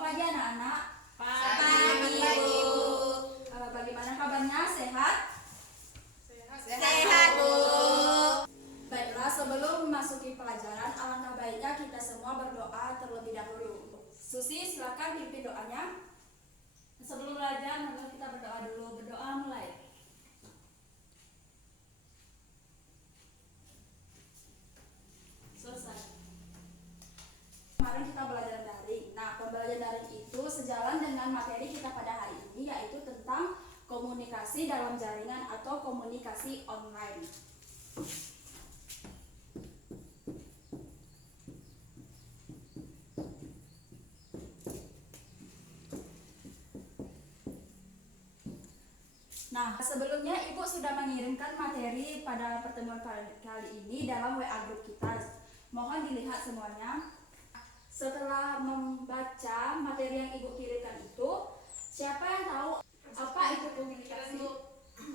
pagi anak-anak. Selamat pagi, Bu. Bagaimana kabarnya? Sehat? Sehat, Bu. Baiklah, sebelum memasuki pelajaran, alangkah baiknya kita semua berdoa terlebih dahulu. Susi, silakan pimpin doanya. Sebelum belajar, mari kita berdoa dulu. Berdoa mulai. Selesai. Kemarin kita belajar daring. Nah, pembelajaran daring itu sejalan dengan materi kita pada hari ini, yaitu tentang komunikasi dalam jaringan atau komunikasi online. Nah, sebelumnya Ibu sudah mengirimkan materi pada pertemuan kali ini dalam WA grup kita. Mohon dilihat semuanya. Setelah membaca materi yang Ibu kirimkan itu, siapa yang tahu apa itu komunikasi?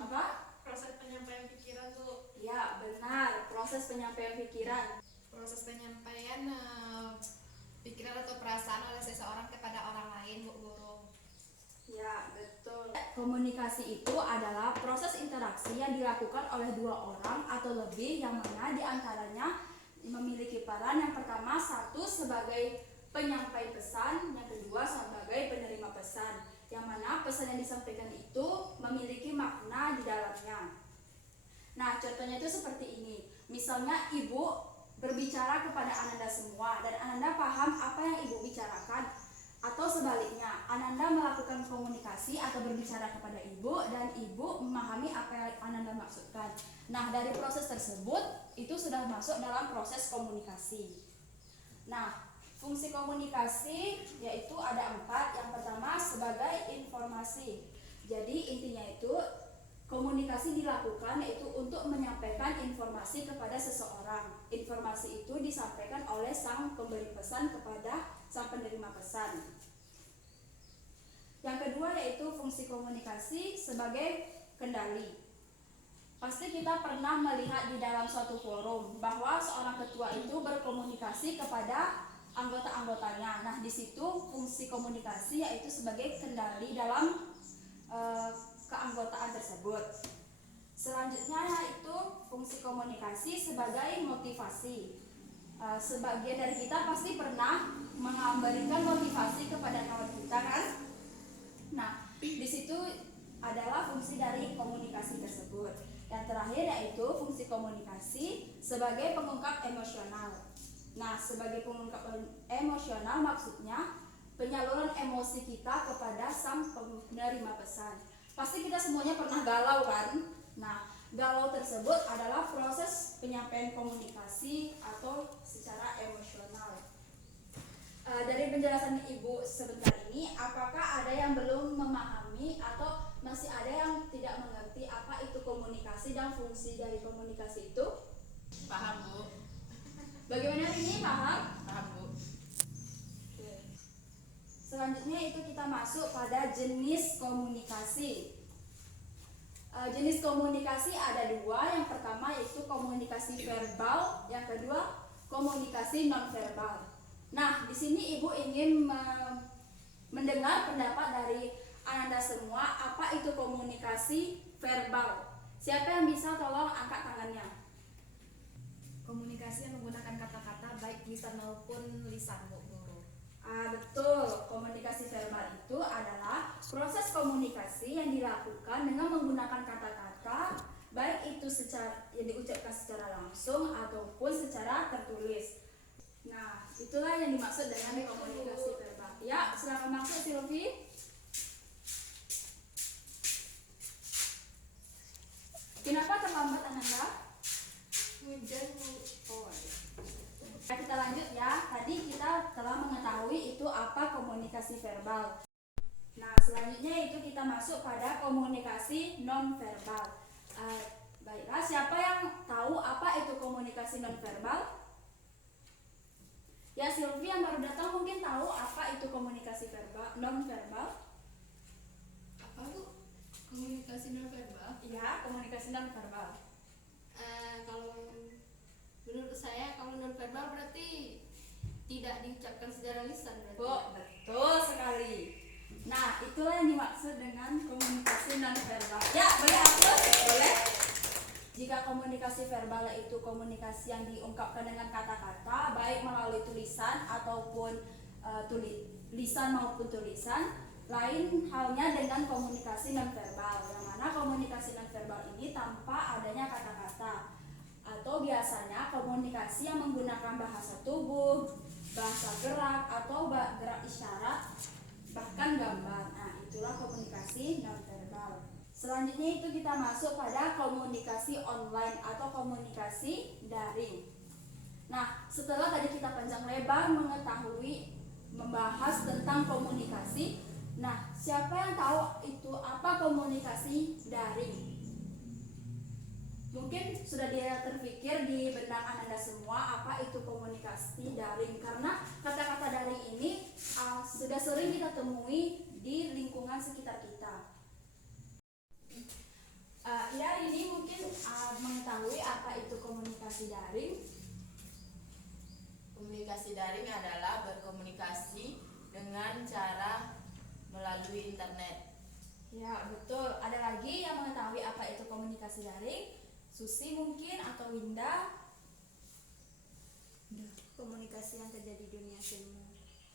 Apa? Proses penyampaian pikiran, Bu. Ya, benar. Proses penyampaian pikiran. Proses penyampaian pikiran atau perasaan oleh seseorang kepada orang lain, Bu Guru. Ya, betul. Komunikasi itu adalah proses interaksi yang dilakukan oleh dua orang atau lebih yang mana diantaranya memiliki peran yang pertama satu sebagai penyampai pesan, yang kedua sebagai penerima pesan, yang mana pesan yang disampaikan itu memiliki makna di dalamnya. Nah, contohnya itu seperti ini. Misalnya Ibu berbicara kepada Ananda semua dan Ananda paham apa yang Ibu bicarakan. Atau sebaliknya, Ananda melakukan komunikasi atau berbicara kepada Ibu dan Ibu memahami apa yang Ananda maksudkan. Nah, dari proses tersebut itu sudah masuk dalam proses komunikasi. Nah, fungsi komunikasi yaitu ada 4. Yang pertama sebagai informasi. Jadi intinya itu komunikasi dilakukan yaitu untuk menyampaikan informasi kepada seseorang. Informasi itu disampaikan oleh sang pemberi pesan kepada sang penerima pesan. Yang kedua yaitu fungsi komunikasi sebagai kendali. Pasti kita pernah melihat di dalam suatu forum bahwa seorang ketua itu berkomunikasi kepada anggota-anggotanya. Nah, di situ fungsi komunikasi yaitu sebagai kendali dalam keanggotaan tersebut. Selanjutnya yaitu fungsi komunikasi sebagai motivasi. Sebagian dari kita pasti pernah memberikan motivasi kepada kawan kita, kan? Nah, di situ adalah fungsi dari komunikasi tersebut. Yang terakhir yaitu fungsi komunikasi sebagai pengungkap emosional. Nah, sebagai pengungkap emosional maksudnya penyaluran emosi kita kepada sang penerima pesan. Pasti kita semuanya pernah galau, kan? Nah, galau tersebut adalah proses penyampaian komunikasi atau secara emosional. Dari penjelasan Ibu sebentar ini, apakah ada yang belum memahami atau masih ada yang tidak mengerti apa itu komunikasi dan fungsi dari komunikasi itu? Paham, Bu? Bagaimana ini, paham? Paham, Bu. Selanjutnya itu kita masuk pada jenis komunikasi. Jenis komunikasi ada 2. Yang pertama yaitu komunikasi verbal, yang kedua komunikasi nonverbal. Nah, di sini Ibu ingin mendengar pendapat dari Ananda semua, apa itu komunikasi verbal? Siapa yang bisa tolong angkat tangannya? Komunikasi yang menggunakan kata-kata baik lisan maupun lisan, Bu Guru. Betul, komunikasi verbal itu adalah proses komunikasi yang dilakukan dengan menggunakan kata-kata, baik itu yang diucapkan secara langsung ataupun secara tertulis. Nah, itulah yang dimaksud dengan komunikasi verbal. Ya, silakan masuk Silvi. Kenapa terlambat Ananda? Hujan, Bu. Oh, ya. Kita lanjut ya. Tadi kita telah mengetahui itu apa komunikasi verbal. Nah, selanjutnya itu kita masuk pada komunikasi nonverbal. Baiklah, siapa yang tahu apa itu komunikasi nonverbal? Ya, Silvi yang baru datang mungkin tahu apa itu komunikasi nonverbal. Apa, Bu? Komunikasi nonverbal? Ya, komunikasi nonverbal. Kalau menurut saya, kalau nonverbal berarti tidak diucapkan secara lisan, berarti. Betul sekali. nonverbal yaitu komunikasi yang diungkapkan dengan kata-kata, baik melalui tulisan ataupun lisan maupun tulisan. Lain halnya dengan komunikasi nonverbal, yang mana komunikasi nonverbal ini tanpa adanya kata-kata, atau biasanya komunikasi yang menggunakan bahasa tubuh, bahasa gerak, atau gerak isyarat, bahkan gambar. Nah, itulah komunikasi nonverbal. Selanjutnya itu kita masuk pada komunikasi online atau komunikasi daring. Nah, setelah tadi kita panjang lebar membahas tentang komunikasi. Nah, siapa yang tahu itu apa komunikasi daring? Mungkin sudah dia terpikir di benak Anda semua apa itu komunikasi daring, karena kata-kata daring ini sudah sering kita temui di lingkungan sekitar kita. Ya, ini mungkin mengetahui apa itu komunikasi daring. Komunikasi daring adalah berkomunikasi dengan cara melalui internet. Ya, betul. Ada lagi yang mengetahui apa itu komunikasi daring? Susi mungkin atau Winda? Komunikasi yang terjadi di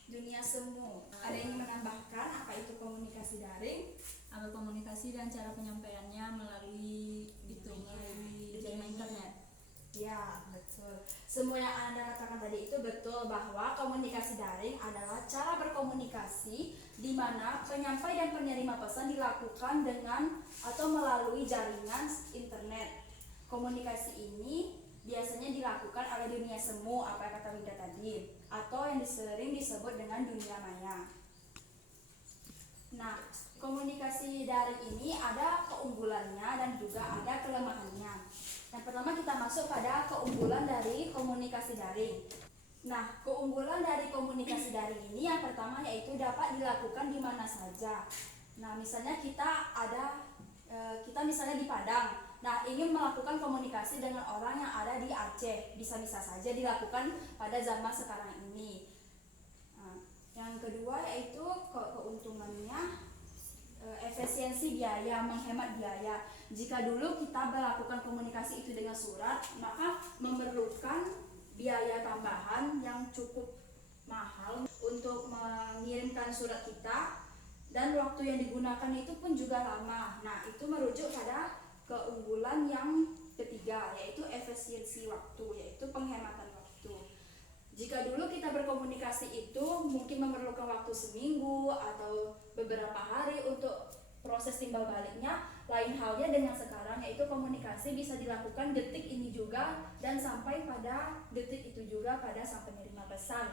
dunia semu. Ada yang menambahkan apa itu komunikasi daring? Komunikasi dan cara penyampaiannya melalui jaringan internet. Ya, betul. Semua yang Anda katakan tadi itu betul, bahwa komunikasi daring adalah cara berkomunikasi di mana penyampai dan penerima pesan dilakukan dengan atau melalui jaringan internet. Komunikasi ini biasanya dilakukan oleh dunia semu, apa yang kata Winda tadi, atau yang sering disebut dengan dunia maya. Nah, komunikasi daring ini ada keunggulannya dan juga ada kelemahannya. Yang pertama kita masuk pada keunggulan dari komunikasi daring. Nah, keunggulan dari komunikasi daring ini yang pertama yaitu dapat dilakukan di mana saja. Nah, misalnya kita misalnya di Padang. Nah, ingin melakukan komunikasi dengan orang yang ada di Aceh, bisa-bisa saja dilakukan pada zaman sekarang ini. Nah, yang kedua yaitu keuntungannya efisiensi biaya, menghemat biaya. Jika dulu kita melakukan komunikasi itu dengan surat, maka memerlukan biaya tambahan yang cukup mahal untuk mengirimkan surat kita, dan waktu yang digunakan itu pun juga lama. Nah, itu merujuk pada keunggulan yang ketiga, yaitu efisiensi waktu, yaitu penghematan waktu. Jika dulu kita berkomunikasi itu mungkin memerlukan waktu seminggu atau beberapa hari untuk proses timbal baliknya, lain halnya dengan sekarang, yaitu komunikasi bisa dilakukan detik ini juga dan sampai pada detik itu juga pada sang penerima pesan.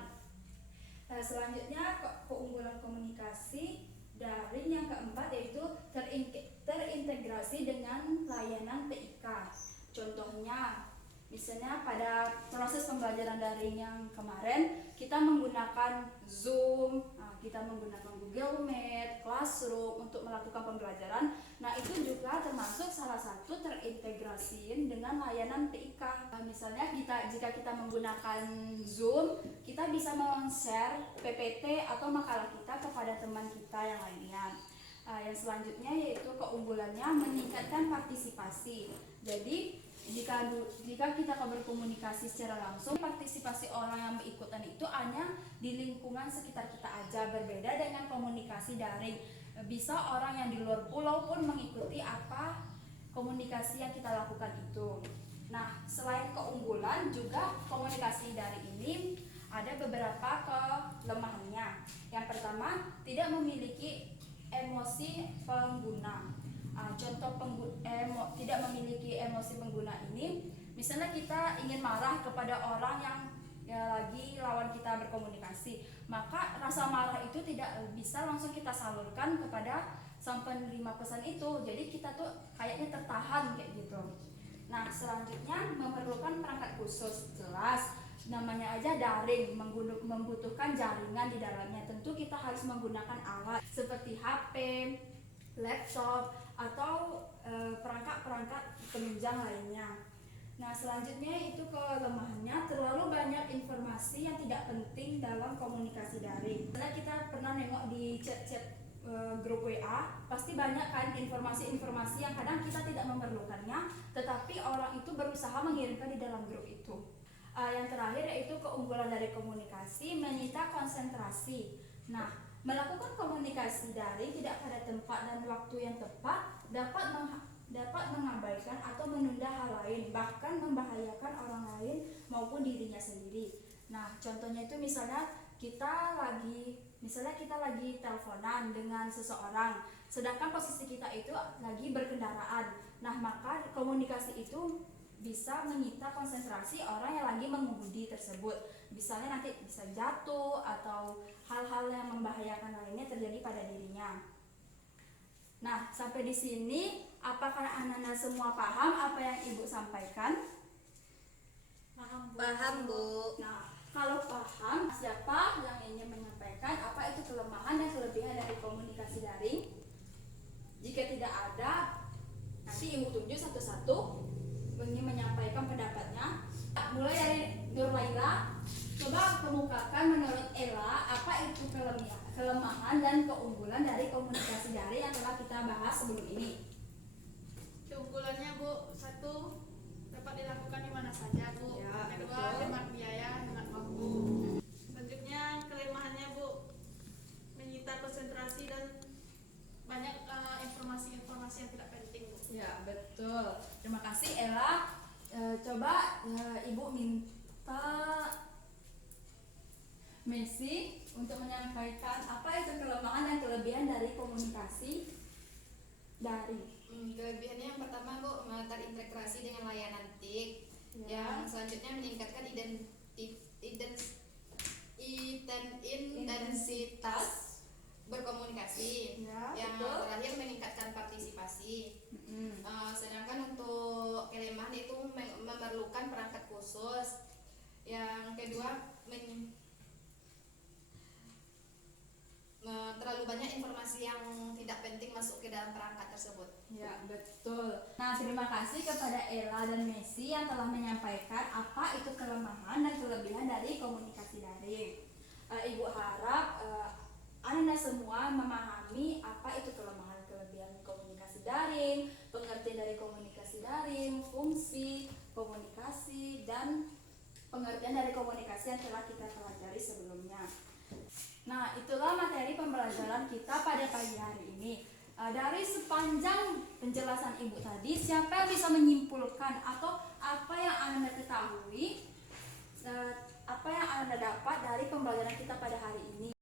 Selanjutnya keunggulan komunikasi daring yang keempat yaitu terintegrasi dengan layanan TIK. Contohnya, misalnya pada proses pembelajaran daring yang kemarin kita menggunakan Zoom, kita menggunakan Google Meet, Classroom untuk melakukan pembelajaran. Nah, itu juga termasuk salah satu terintegrasi dengan layanan TIK. Misalnya jika kita menggunakan Zoom, kita bisa men-share PPT atau makalah kita kepada teman kita yang lainnya. Yang selanjutnya yaitu keunggulannya meningkatkan partisipasi. Jadi jika kita berkomunikasi secara langsung, partisipasi orang yang berikutan itu hanya di lingkungan sekitar kita aja, berbeda dengan komunikasi daring. Bisa orang yang di luar pulau pun mengikuti apa komunikasi yang kita lakukan itu. Nah, selain keunggulan juga komunikasi daring ini ada beberapa kelemahannya. Yang pertama, tidak memiliki emosi pengguna. Tidak memiliki emosi pengguna ini, misalnya kita ingin marah kepada orang yang lagi lawan kita berkomunikasi, maka rasa marah itu tidak bisa langsung kita salurkan kepada sang penerima pesan itu, jadi kita tuh kayaknya tertahan kayak gitu. Nah, selanjutnya memerlukan perangkat khusus. Jelas namanya aja daring, membutuhkan jaringan di dalamnya. Tentu kita harus menggunakan alat seperti HP, laptop, atau perangkat-perangkat penunjang lainnya. Nah, selanjutnya itu kelemahannya terlalu banyak informasi yang tidak penting dalam komunikasi daring. Karena kita pernah nengok di chat-chat grup WA, pasti banyak kan informasi-informasi yang kadang kita tidak memerlukannya, tetapi orang itu berusaha mengirimkan di dalam grup itu. Yang terakhir yaitu keunggulan dari komunikasi, menyita konsentrasi. Nah, melakukan komunikasi daring tidak pada tempat dan waktu yang tepat dapat mengabaikan atau menunda hal lain, bahkan membahayakan orang lain maupun dirinya sendiri. Nah, contohnya itu misalnya kita lagi teleponan dengan seseorang, sedangkan posisi kita itu lagi berkendaraan. Nah, maka komunikasi itu bisa menyita konsentrasi orang yang lagi mengemudi tersebut. Misalnya nanti bisa jatuh atau hal-hal yang membahayakan lainnya terjadi pada dirinya. Nah, sampai di sini apakah anak-anak semua paham apa yang Ibu sampaikan? Paham, Bu. Nah, kalau paham, siapa yang ingin menyampaikan apa itu kelemahan dan kelebihan dari komunikasi daring? Jika tidak ada, nanti Ibu tunjuk satu-satu ingin menyampaikan pendapatnya. Mulai dari Nur Laila, coba kemukakan menurut Ella apa itu kelemahan dan keunggulan dari komunikasi daring yang telah kita bahas sebelum ini. Keunggulannya, Bu, satu, dapat dilakukan di mana saja, Bu. Ya, Kedua, betul. hemat biaya, hemat waktu. Selanjutnya, kelemahannya, Bu, menyita konsentrasi dan banyak informasi-informasi yang tidak penting, Bu. Ya, betul. Terima kasih Ella. Coba Ibu minta Messi untuk menyampaikan apa itu kelemahan dan kelebihan dari komunikasi daring. Kelebihannya yang pertama, Bu, terintegrasi dengan layanan TIK. Ya. Yang selanjutnya meningkatkan intensitas berkomunikasi. Ya, Yang betul. terakhir meningkatkan partisipasi. Mm-mm. Sedangkan untuk kelemahan itu memerlukan perangkat khusus. Yang kedua terlalu banyak informasi yang tidak penting masuk ke dalam perangkat tersebut. Ya, betul. Nah, terima kasih kepada Ella dan Messi yang telah menyampaikan apa itu kelemahan dan kelebihan dari komunikasi daring. Ibu harap Anda semua memahami apa itu kelemahan kelebihan komunikasi daring, pengertian dari komunikasi daring, fungsi komunikasi, dan pengertian dari komunikasi yang telah kita pelajari sebelumnya. Nah, itulah materi pembelajaran kita pada pagi hari ini. Dari sepanjang penjelasan Ibu tadi, siapa yang bisa menyimpulkan atau apa yang Anda ketahui, apa yang Anda dapat dari pembelajaran kita pada hari ini?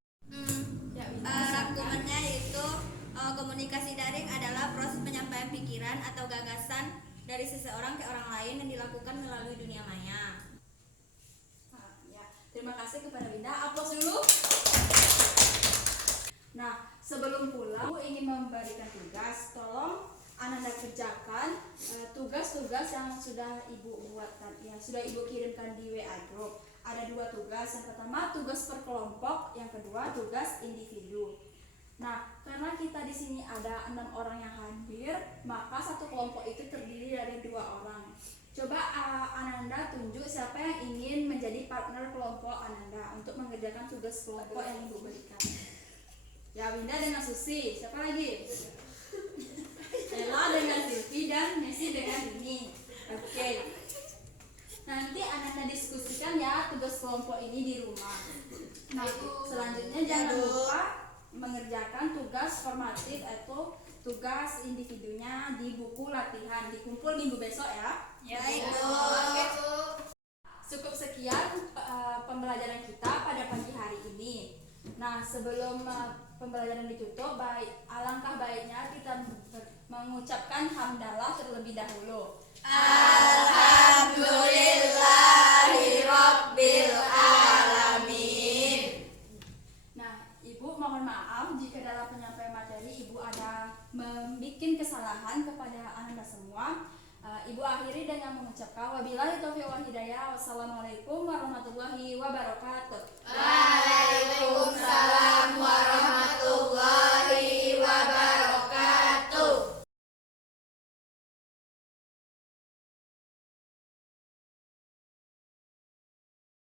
Ya, Rangkumannya yaitu komunikasi daring adalah proses penyampaian pikiran atau gagasan dari seseorang ke orang lain yang dilakukan melalui dunia maya. Nah, ya. Terima kasih kepada Binda. Aplaus dulu. Nah, sebelum pulang, Ibu ingin memberikan tugas. Tolong Anda kerjakan tugas-tugas yang sudah Ibu buatkan, yang sudah Ibu kirimkan di WA Group. Ada 2 tugas. Yang pertama tugas per kelompok, yang kedua tugas individu. Nah, karena kita di sini ada 6 orang yang hadir, maka satu kelompok itu terdiri dari 2 orang. Coba Ananda tunjuk siapa yang ingin menjadi partner kelompok Ananda untuk mengerjakan tugas kelompok yang Ibu berikan. Ya, Winda dengan Susi. Siapa lagi? Ella dengan Silvi dan Messi dengan ini. Oke. Nanti Ananda diskusikan ya tugas kelompok ini di rumah. Nah, selanjutnya jangan lupa mengerjakan tugas formatif atau tugas individunya di buku latihan. Dikumpul minggu besok ya. Ya, Oke, Bu. Cukup sekian pembelajaran kita pada pagi hari ini. Nah, sebelum pembelajaran ditutup, alangkah baiknya kita mengucapkan hamdalah terlebih dahulu. Alhamdulillahirabbil alamin. Nah, Ibu mohon maaf jika dalam penyampaian materi Ibu ada membuat kesalahan kepada Anda semua. Ibu akhiri dengan mengucapkan wabillahi taufiq wal hidayah. Wassalamualaikum warahmatullahi wabarakatuh. Waalaikumsalam warahmatullahi